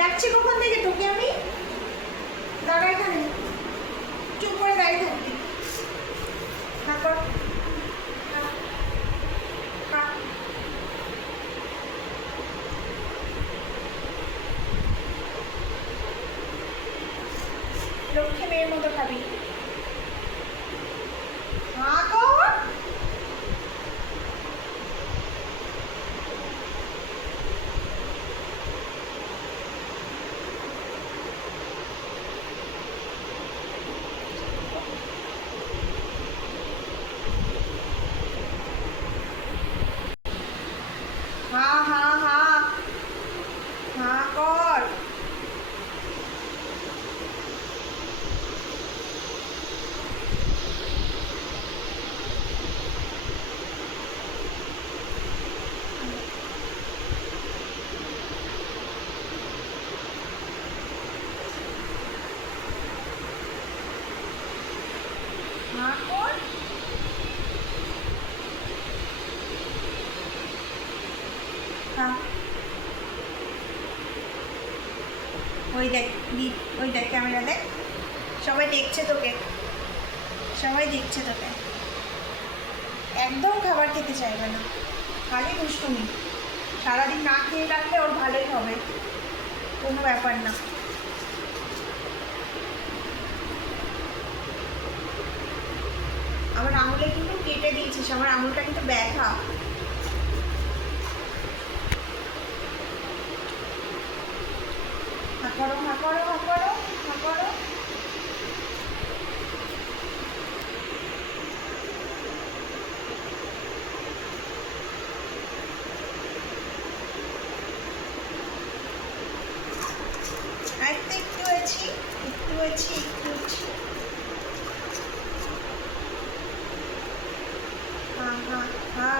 ডাকছি কখন থেকে তোকে আমি? দাঁড়া এখানে, চুপ করে দাঁড়িয়ে থাকবি। খা কর, খা, খা। লক্ষ্মী মেয়ের মতো খাবি। খা কর। হা হা হা, হা কর। হা কর। খা। ওই দেখ, ওই দেখ ক্যামেরা দেখ, সবাই দেখছে তোকে, সবাই দেখছে তোকে। একদম খাবার খেতে চাইবে না, খালি দুষ্টুমি। সারাদিন না খেয়ে রাখলে ওর ভালোই হবে, কোনো ব্যাপার না। আমার আঙুলে কিন্তু কেটে দিয়েছিস, আমার আঙুলটা কিন্তু ব্যথা। হা করো, হা করো, হা করো, হা করো। একটু আছি, একটু আছি, একটু আছি। হা হা হা।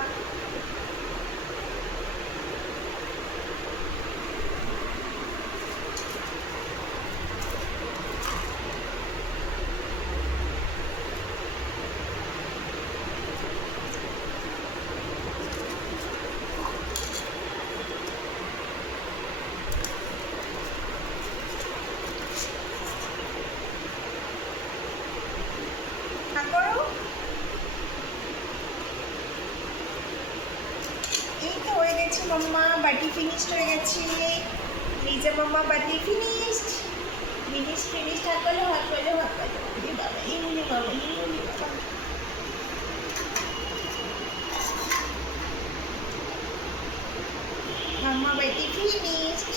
मम्मा बाटी फिनिश्ड हो গেছে लीजिए मम्मा बाटी फिनिश्ड फिनिश्ड फिनिश्ड हाथ वाले ये बाबा ये मुझे बाबा ये मुझे बाबा मम्मा बाटी फिनिश्ड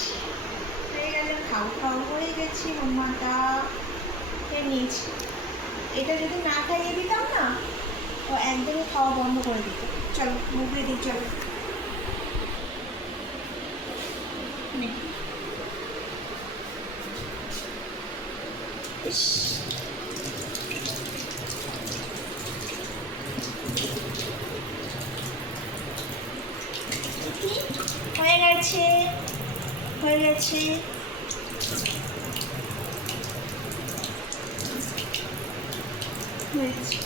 হয়ে গেল খাও খাও হয়ে গেছে মাম্মাটা খেয়ে নিয়েছি এটা যদি না খাইয়ে দিতাম না ও একদমই খাওয়া বন্ধ করে দিত চলো মুখে দিই চলো হয়ে গেছে হয়ে গেছে হয়েছে